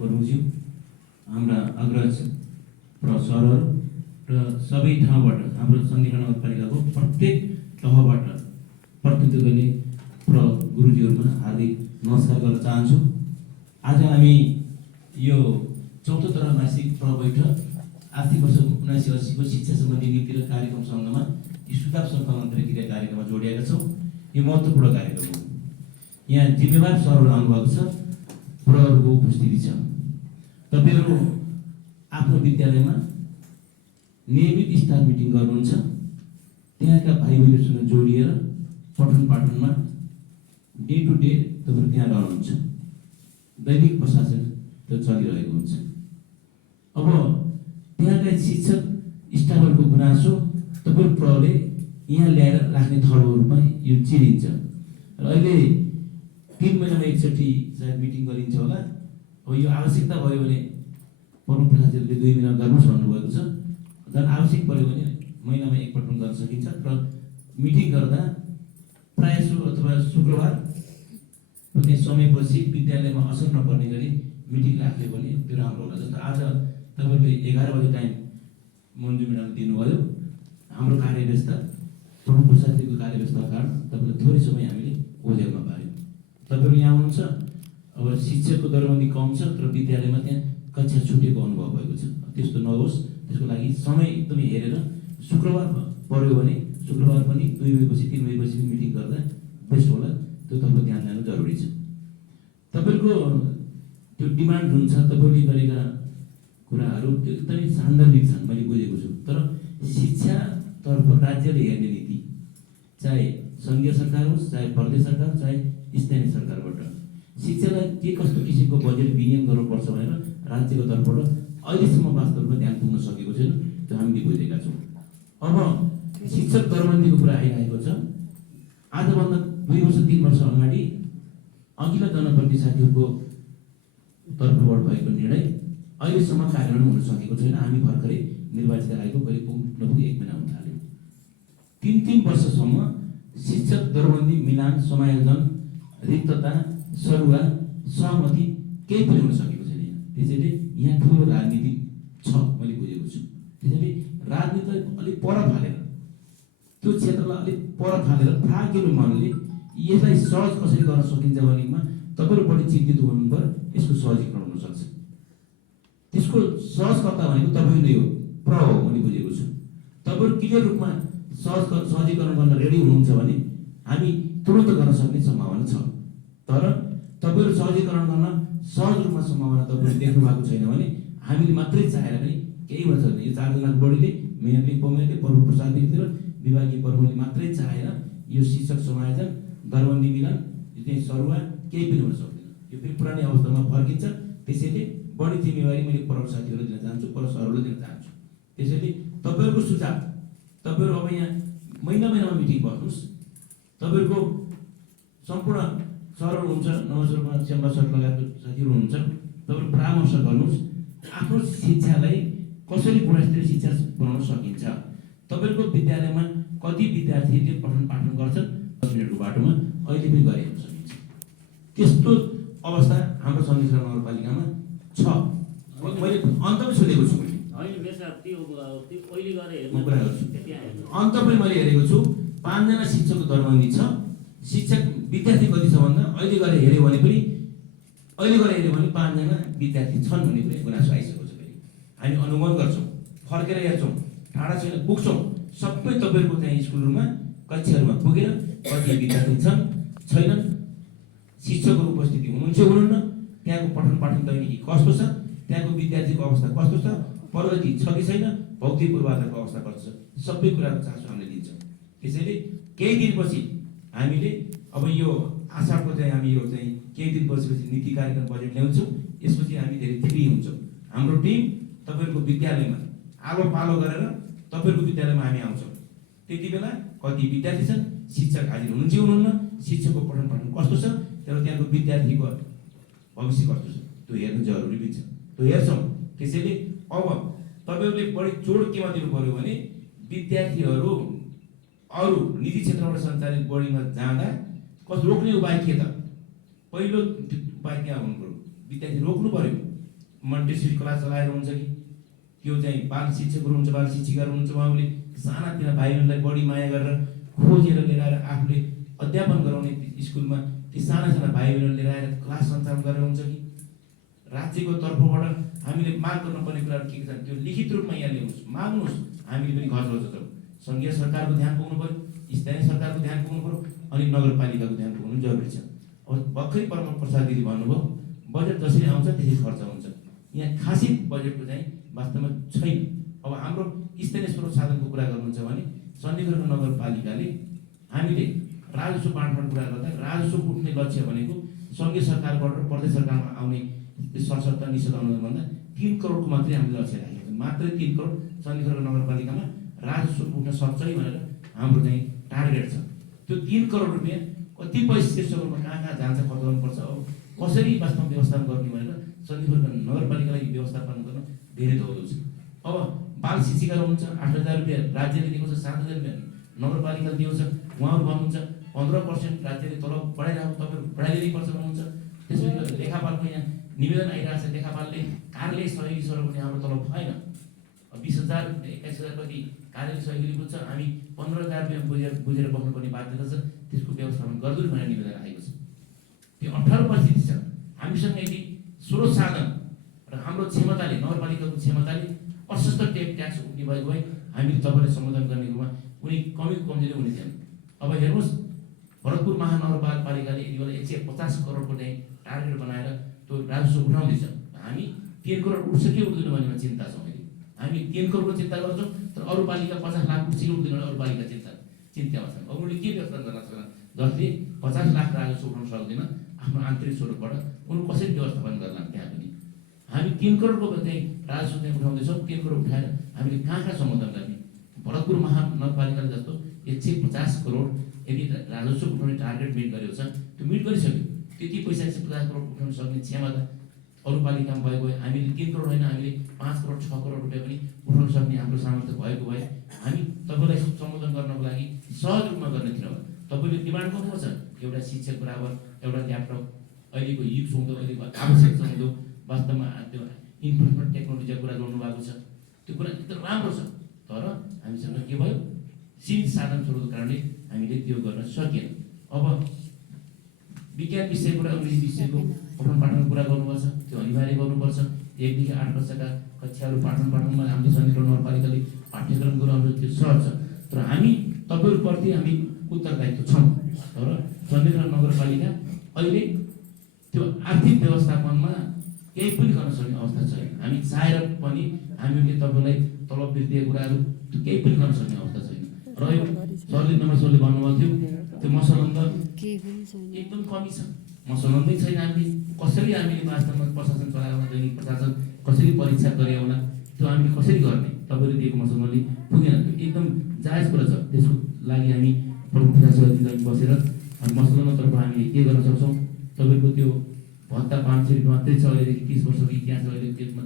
प्रमुखज्यू, हाम्रा अग्रज सरहरू र सबै ठाउँबाट हाम्रो सङ्घीय नगरपालिकाको प्रत्येक तहबाट प्रतिनिधित्व गर्ने गुरुजीहरूमा हार्दिक नमस्कार गर्न चाहन्छु। आज हामी यो 4औं त्रैमासिक बैठक आर्थिक वर्ष 1980 को शिक्षा सम्बन्धी नीति र कार्यक्रम सम्बन्धमा यी सुझाव सङ्कलन प्रक्रिया कार्यक्रममा जोडिएका छौँ। यो महत्त्वपूर्ण कार्यक्रम हो। यहाँ जिम्मेवार सरहरू आउनुभएको छ, प्रहरीको उपस्थिति छ। तपाईहरु आफ्नो विद्यालयमा नियमित स्टाफ मिटिङ गर्नुहुन्छ। त्यहाँका भाइ बहिनीसँग जोडिएर पठन पाठनमा डे टु डे तपाईहरु त्यहाँ रहनुहुन्छ। दैनिक प्रशासन त्यो चलिरहेको हुन्छ। अब त्यहाँका शिक्षक स्टाफहरूको गुनासो तपाईहरु प्रहरीले यहाँ ल्याएर राख्ने थलोहरूमा यो चिरिन्छ र अहिले 3 महिनामा एकचोटि सायद मिटिङ गरिन्छ होला। अब यो आवश्यकता भयो भने प्रमुख प्रशासकले 2 महिना गर्नुहोस् भन्नुभएको छ। झन् आवश्यक पर्यो भने महिनामा एकपटक गर्न सकिन्छ र मिटिङ गर्दा प्रायः अथवा शुक्रबार कुनै समयपछि विद्यालयमा असर नपर्ने गरी मिटिङ राख्यो भने त्यो राम्रो होला। जस्तो आज तपाईले 11 बजे टाइम मन्जु म्याडमले दिनुभयो। हाम्रो कार्यव्यवस्था प्रमुख प्रशासकको कार्यव्यवस्था कारण तपाईले थोरै समय हामीले ओझेलमा पायौँ। तपाईहरु यहाँ आउनुहुन्छ। अब शिक्षकको दरबन्दी कम छ तर विद्यालयमा त्यहाँ कक्षा छुटेको अनुभव भएको छ। त्यस्तो नहोस्, त्यसको लागि समय एकदमै हेरेर शुक्रबार पर्यो भने शुक्रबार पनि 2 बजेपछि 3 बजेपछि मिटिङ गर्दा बेस्ट होला। त्यो तपाईको ध्यान दिनु जरुरी छ। तपाईहरुको त्यो डिमान्ड जुन छ तपाईले गरेका कुराहरू त्यो एकदमै सान्दर्भिक छन्, मैले बुझेको छु। तर शिक्षा तर्फ राज्यले हेर्ने नीति, चाहे संघीय सरकार होस्, चाहे प्रदेश सरकार, चाहे स्थानीय सरकारबाट शिक्षालाई के कस्तो किसिमको बजेट विनियोजन गर्नुपर्छ भनेर राज्यको तर्फबाट अहिलेसम्म वास्तवमा ध्यान पुग्न सकेको छैन। त्यो हामीले बुझेका छौँ। अब शिक्षक दरबन्दीको कुरा आइरहेको छ। आजभन्दा 2 वर्ष 3 वर्ष अगाडि अघिल्ला जनप्रतिनिधि साथीहरूको तर्फबाट भएको निर्णय अहिलेसम्म कार्यान्वयन हुन सकेको छैन। हामी भर्खरै निर्वाचित आएको करिब 1 महिना हुन थाल्यो। 3 वर्षसम्म शिक्षक दरबन्दी, मिलान, समायोजन, रिक्तता, सरुवा, सहमति केही पनि हुन सकेको छैन। त्यसैले यहाँ ठुलो राजनीति छ, मैले बुझेको छु। त्यसैले राजनीतिलाई अलिक पर फालेर, त्यो क्षेत्रलाई अलिक पर फालेर फ्राकिलो मनले यसलाई सहज कसरी गर्न सकिन्छ भन्नेमा तपाईहरु बढी चिन्तित हुनुपर्छ। यसको सहजीकरण हुन सक्छ। त्यसको सहजकर्ता भनेको तपाईहरु नै हो, हो, मैले बुझेको छु। तपाईहरु क्लियर रूपमा सहजीकरण गर्न रेडी हुनुहुन्छ भने हामी तुरुन्त गर्न सक्ने सम्भावना छ। तर तपाईहरु सहजीकरण गर्न सहज रूपमा सम्भावना तपाईहरु देख्नु भएको छैन भने हामीले मात्रै चाहेर पनि केही हुन सक्दैन। यो 4 जना बढीले मेयरले, उपमेयरले, प्रमुख प्रशासकले र विभागीय प्रमुखले मात्रै चाहेर यो शिक्षक समायोजन, दरबन्दी, मिलन, चाहिँ सरुवा केही पनि हुन सक्दैन। यो फेरि पुरानै अवस्थामा फर्किन्छ। त्यसैले बढी जिम्मेवारी मैले प्रमुख साथीहरुलाई दिन चाहन्छु, प्रमुख सरहरूलाई दिन चाहन्छु। त्यसैले तपाईहरुको सुझाव, तपाईहरु अब यहाँ महिनामा मिटिङ बस्नुस्। तपाईहरुको सम्पूर्ण सरहरू हुन्छ, नवसरमा चेम्बर सर लगायतको साथीहरु हुनुहुन्छ। तपाईहरु परामर्श गर्नुस् आफ्नो शिक्षालाई कसरी गुणस्तरीय शिक्षा बनाउन सकिन्छ। तपाईहरुको विद्यालयमा कति विद्यार्थीले पठन पाठन गर्छन् 10 मिनेटको बाटोमा अहिले पनि गरेको सकिन्छ। त्यस्तो अवस्था हाम्रो सन्देश नगरपालिकामा छ। मैले अन्तमै सोधेको छु। अन्त पनि मैले हेरेको छु। 5 जना शिक्षकको दरबन्दी छ। शिक्षक विद्यार्थी कति छ भन्दा अहिले गएर हेर्यो भने 5 जना विद्यार्थी छन् भन्ने पनि गुनासो आइसकेको छ। हामी अनुमान गर्छौँ, फर्केर हेर्छौँ, टाढा छैन पुग्छौँ। सबै तपाईहरुको त्यहाँ स्कुलहरुमा कक्षाहरुमा पुगेर कति विद्यार्थी छन् छैनन्, शिक्षकहरु उपस्थिति हुनुहुन्छ हुनुहुन्न, त्यहाँको पठन पाठन दैनिकी कस्तो छ, त्यहाँको विद्यार्थीको अवस्था कस्तो छ, प्रगति छ कि छैन, भौतिक पूर्वाधारको अवस्था कस्तो छ, सबै कुराको चासो हामीले दिन्छौँ। त्यसैले केही दिनपछि हामीले अब यो आषाढको चाहिँ हामी यो चाहिँ केही दिन बसेपछि नीति कार्यक्रम बजेट ल्याउँछौँ। यसपछि हामी धेरै फ्री हुन्छौँ। हाम्रो टिम तपाईहरुको विद्यालयमा आलो पालो गरेर तपाईहरुको विद्यालयमा हामी आउँछौँ। त्यति बेला कति विद्यार्थी छन्, शिक्षक हाजिर हुनुहुन्छ हुनुहुन्न, शिक्षकको पठन पाठन कस्तो छ, तर त्यहाँको विद्यार्थीको भविष्य कस्तो छ, त्यो हेर्नु जरुरी पनि छ। त्यो हेर्छौँ। त्यसैले अब तपाईहरुले बढी जोड केमा दिनु पर्यो भने विद्यार्थीहरू अरू निजी क्षेत्रबाट सञ्चालित बोर्डिङमा जाँदा कस्तो रोक्ने उपाय के त? पहिलो उपाय के हुनु पर्यो? विद्यार्थी रोक्नु पर्यो। मन्टेसरी क्लास चलाएर हुन्छ कि त्यो चाहिँ बाल शिक्षकहरू हुन्छ, बाल शिक्षिकाहरू हुन्छ, उहाँहरूले सानातिना भाइहरूलाई बढी माया गरेर खोजेर लिएर आएर आफूले अध्यापन गराउने स्कुलमा ती साना साना भाइ बहिनीहरू लिएर आएर क्लास सञ्चालन गरेर हुन्छ कि राज्यको तर्फबाट हामीले माग गर्नुपर्ने कुराहरू के छन् त्यो लिखित रूपमा यहाँ ल्याउनुहोस्, माग्नुहोस्, हामीले पनि घर रोजाउँछौँ। सङ्घीय सरकारको ध्यान पुग्नु पऱ्यो, स्थानीय सरकारको ध्यान पुग्नु पऱ्यो, अनि नगरपालिकाको ध्यान पुग्नु जरुरी छ। अब भर्खरै प्रमोद प्रसाद दिदी भन्नुभयो बजेट जसरी आउँछ त्यसरी खर्च हुन्छ। यहाँ खासै बजेटको चाहिँ वास्तवमा छैन। अब हाम्रो स्थानीय स्रोत साधनको कुरा गर्नुहुन्छ भने सन्धिखर्क नगरपालिकाले हामीले राजस्व बाँडफाँड कुरा गर्दा राजस्व उठ्ने लक्ष्य भनेको सङ्घीय सरकारबाट र प्रदेश सरकारमा आउने सशक्त निषेध अनुदानभन्दा 3 करोडको मात्रै हामीले लक्ष्य राखेको छौँ। मात्रै 3 करोड सन्धिखर्क नगरपालिकामा राजस्व उठ्न सक्छ है भनेर हाम्रो चाहिँ टार्गेट छ। त्यो 3 करोड रुपियाँ कतिपय शीर्षकहरूमा कहाँ जान्छ खर्च गर्नुपर्छ, अब कसरी वास्तवमा व्यवस्थापन गर्ने भनेर सन्धिखर्क नगरपालिकालाई व्यवस्थापन गर्न धेरै दौडो छ। अब बाल शिक्षिकाहरू हुनुहुन्छ 8,000 रुपियाँ राज्यले दिएको छ, 7,000 रुपियाँ नगरपालिकाले दिएको छ। उहाँहरू भन्नुहुन्छ 15% राज्यले तलब बढाइरहेको, तपाईँहरू बढाइदिनै पर्छ भन्नुहुन्छ। त्यसपछि लेखापालको यहाँ निवेदन आइरहेको छ, लेखापालले कार्यालय सहयोगी स्वरूपले हाम्रो तलब भएन, 20,000 21,000 कति कार्यालय सहयोगीले बुझ्छ, हामी 15,000 रुपियाँ बुझेर बस्नुपर्ने बाध्यता छ, त्यसको व्यवस्थापन गर्दै भनेर निवेदन आएको छ। त्यो 18 परिस्थिति छ। हामीसँग यदि स्रोत साधन र हाम्रो क्षमताले नगरपालिकाको क्षमताले प्रशस्त ट्याक्स उठ्ने भएको भए हामीले तपाईँलाई सम्बोधन गर्ने रूपमा कुनै कमी कमजोरी हुने थिएन। अब हेर्नुहोस् भरतपुर महानगरपालिकाले यति बेला 150 करोडको चाहिँ टार्गेट बनाएर त्यो राजस्व उठाउँदैछ। हामी 3 करोड उठ्छ कि उठ्दैन भन्ने चिन्ता छ। हामी 3 करोडको चिन्ता गर्छौँ तर अरू पालिका 50 लाख उठ्छ कि उठ्दैन अरू पालिका चिन्तामा छन्। अब उनीहरूले के व्यवस्था गर्न सक्छन् जसले 50 लाख राजस्व उठाउन सक्दैन आफ्नो आन्तरिक स्वरूपबाट उनीहरू कसरी व्यवस्थापन गर्ला। त्यहाँ पनि हामी 3 करोडको चाहिँ राजस्व चाहिँ उठाउँदैछौँ। 3 करोड उठाएर हामीले कहाँ सम्बोधन गर्ने। भरतपुर महानगरपालिकाले जस्तो 150 करोड यदि राजस्व उठाउने टार्गेट मिट गरेको छ, त्यो मिट गरिसक्यो। त्यति पैसा 150 करोड उठाउन सक्ने क्षमता अरू पालिकामा भएको भए हामीले 3 करोड होइन हामीले 5 करोड 6 करोड रुपियाँ पनि उठाउन सक्ने हाम्रो सामर्थ्य भएको भए हामी तपाईँलाई सम्बोधन गर्नको लागि सहज रूपमा गर्ने थिएन। तपाईँले डिमान्ड गर्नुपर्छ एउटा शिक्षक बराबर एउटा ल्यापटप अहिलेको युग सुहाउँदो, अहिलेको आवश्यक सुहाउँदो, वास्तवमा त्यो इन्फर्मेसन टेक्नोलोजीको कुरा गर्नु भएको छ। त्यो कुरा एकदम राम्रो छ तर हामीसँग के भयो सीमित साधन स्रोतको कारणले हामीले त्यो गर्न सकेन। अब विज्ञान विषयको र अङ्ग्रेजी विषयको पठन पाठनको कुरा गर्नुपर्छ, त्यो अनिवार्य गर्नुपर्छ। 1 देखि 8 वर्षका कक्षाहरू पाठनमा हामीले सन्धिखर्क नगरपालिकाले पाठ्यक्रम गराउनु त्यो सहज छ। तर हामी तपाईँहरूप्रति हामी उत्तरदायित्व छौँ। तर सन्धिखर्क नगरपालिका अहिले त्यो आर्थिक व्यवस्थापनमा केही पनि गर्न सक्ने अवस्था छैन। हामी चाहेर पनि हामीले तपाईँलाई तलब वृद्धिका कुराहरू केही पनि गर्न सक्ने अवस्था छैन। र यो सरले भन्नुभएको थियो त्यो मसलन्द एकदम कमी छ, मसलन्दै छैन। हामीले कसरी हामीले वास्तवमा प्रशासन चलाउन, दैनिक प्रशासन कसरी परीक्षा गरे होला, त्यो हामीले कसरी गर्ने, तपाईँले दिएको मसलन्दले पुगेन। त्यो एकदम जायज कुरा छ। त्यसको लागि हामी प्रमुख प्रशासक बसेर मसलन्दतर्फ हामीले के गर्न सक्छौँ। तपाईँको त्यो भत्ता 500 रुपियाँ मात्रै छ, अहिलेदेखि 30 वर्षको इतिहास अहिले त्यसमा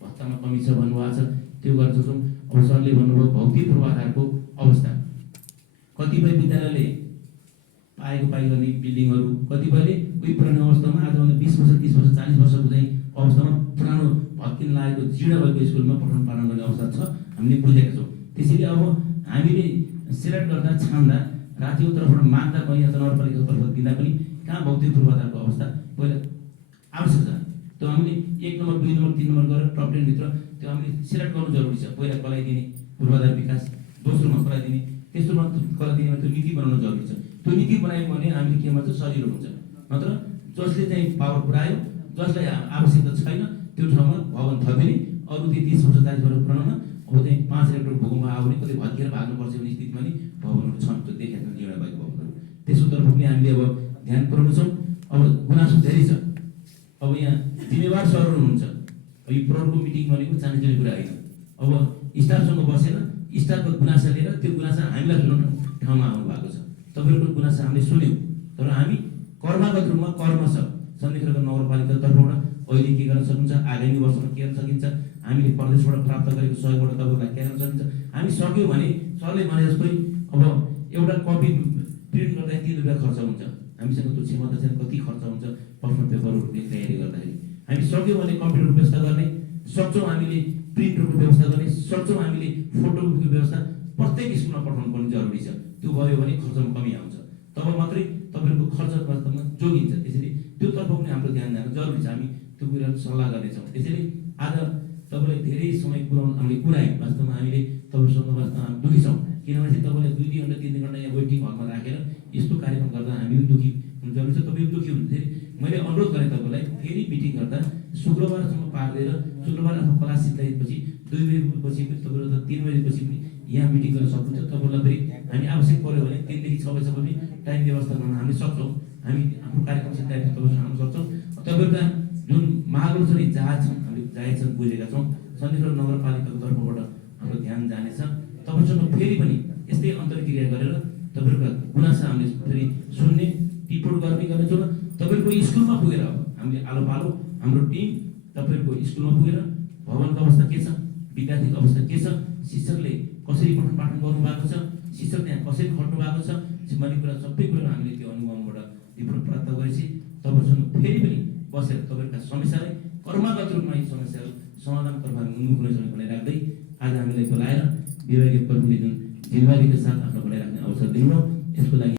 भत्तामा कमी छ भन्नुभएको छ, त्यो गर्न सक्छौँ। अब सरले भन्नुभयो भौतिक पूर्वाधारको अवस्था, कतिपय विद्यालयले पाएको गर्ने बिल्डिङहरू कतिपयले उही पुरानो अवस्थामा आजभन्दा 20 वर्ष 30 वर्ष 40 वर्षको चाहिँ अवस्थामा पुरानो भत्किन लागेको जीर्ण भएको स्कुलमा पठन पाठन गर्ने अवस्था छ, हामीले बुझेका छौँ। त्यसैले अब हामीले सेलेक्ट गर्दा छान्दा राज्यको तर्फबाट माग्दा पनि अथवा नगरपालिकाको तर्फबाट दिँदा पनि कहाँ भौतिक पूर्वाधारको अवस्था पहिला आवश्यक छ। त्यो हामीले 1 नम्बर 2 नम्बर 3 नम्बर गरेर टप 10 भित्र त्यो हामीले सेलेक्ट गर्नु जरुरी छ। पहिला कसलाई दिने पूर्वाधार विकास, दोस्रोमा कसलाई दिने, तेस्रोमा कसलाई दिने, त्यो नीति बनाउनु जरुरी छ। त्यो नीति बनायो भने हामीले के भन्छ सजिलो हुन्छ। नत्र जसले चाहिँ पावर पुऱ्यायो, जसलाई आवश्यकता छैन त्यो ठाउँमा भवन थपिने, अरू त्यो 30 वर्ष 40 वर्ष पुरानोमा अब चाहिँ 5 रेक्टर भूकम्प आउने, कतै भत्किएर भाग्नुपर्छ भन्ने स्थितिमा नि भवनहरू छन्। त्यो देखेका छन् जीर्ण भएको भवनहरू। त्यसको तर्फ पनि हामीले अब ध्यान पुर्याउनु छौँ। अब गुनासो धेरै छ। अब यहाँ जिम्मेवार सरहरू हुनुहुन्छ। यो प्रहरको मिटिङ भनेको चाँडै कुरा होइन। अब स्टाफसँग बसेर स्टाफको गुनासा लिएर त्यो गुनासा हामीलाई सुनाउन ठाउँमा आउनु भएको छ। तपाईँहरूको गुनासा हामीले सुन्यौँ तर हामी कर्मगत रूपमा कर्म छ। सन्धिखर्क नगरपालिका तर्फबाट अहिले के गर्न सकिन्छ, आगामी वर्षमा के गर्न सकिन्छ, हामीले प्रदेशबाट प्राप्त गरेको सहयोगबाट तपाईँहरूलाई के गर्न सकिन्छ। हामी सक्यौँ भने सरले भने जस्तै अब एउटा कपी प्रिन्ट गर्दा 3 रुपियाँ खर्च हुन्छ। हामीसँग त्यो क्षमता छैन, कति खर्च हुन्छ प्रश्न पेपरहरू तयारी गर्दाखेरि। हामी सक्यौँ भने कम्प्युटर व्यवस्था गर्ने, सक्छौँ हामीले प्रिन्टरको व्यवस्था गर्ने, सक्छौँ हामीले फोटोको व्यवस्था प्रत्येक स्कुलमा पठाउनु पर्ने जरुरी छ। त्यो भयो भने खर्चमा कमी आउँछ, तब मात्रै तपाईँहरूको खर्च वास्तवमा जोगिन्छ। त्यसैले त्योतर्फ पनि हाम्रो ध्यान जानु जरुरी छ। हामी त्यो कुराहरू सल्लाह गर्नेछौँ। त्यसैले आज तपाईँलाई धेरै समय पुऱ्याउनु हामीले कुरायौँ। वास्तवमा हामीले तपाईँसँग वास्तवमा दुखी छौँ, किनभने तपाईँलाई 2 घन्टा 3 घन्टा यहाँ वेटिङ हलमा राखेर यस्तो कार्यक्रम गर्दा हामी पनि दुखी हुनु जरुरी छ। तपाईँ दुखी हुनुहुन्थ्यो। मैले अनुरोध गरेँ तपाईँलाई फेरि मिटिङ गर्दा शुक्रबारसम्म पारिदिएर शुक्रबार आफ्नो क्लास सिद्धाएपछि 2 बजेपछि पनि तपाईँहरू 3 बजेपछि पनि यहाँ मिटिङ गर्न सक्नुहुन्छ। तपाईँलाई फेरि हामी आवश्यक पऱ्यो भने 3 देखि 6 बजीसम्म पनि टाइम व्यवस्था गर्न हामी सक्छौँ। हामी आफ्नो कार्यक्रम सिद्धाएपछि तपाईँसँग आउन सक्छौँ। तपाईँहरूका जुन मागहरू छन्, जहाँ छन् हामीले जायज छन् बुझेका छौँ। सन्धिखोला नगरपालिकाको तर्फबाट हाम्रो ध्यान जानेछ। तपाईँसँग फेरि पनि यस्तै अन्तर्क्रिया गरेर तपाईँहरूका गुनासा हामीले फेरि सुन्ने टिपोट गर्नेछौँ। तपाईँहरूको स्कुलमा पुगेर हामीले आलो पालो हाम्रो टिम तपाईँहरूको स्कुलमा पुगेर भवनको अवस्था के छ, विद्यार्थीको अवस्था के छ, शिक्षकले कसरी पठन पाठन गर्नुभएको छ, शिक्षक त्यहाँ कसरी खट्नु भएको छ भन्ने कुरा सबै कुरा हामीले त्यो अनुभवबाट रिपोर्ट प्राप्त गरेपछि तपाईँसँग फेरि पनि बसेर तपाईँहरूका समस्यालाई कर्मगत रूपमा यी समस्याहरू समाधानतर्फ उन्मुख हुनेछौँ भन्ने राख्दै आज हामीले बोलाएर विभागीय कर्मीले जुन जिम्मेवारीका साथ आफ्नो बोलाइराख्ने अवसर दिनुभयो।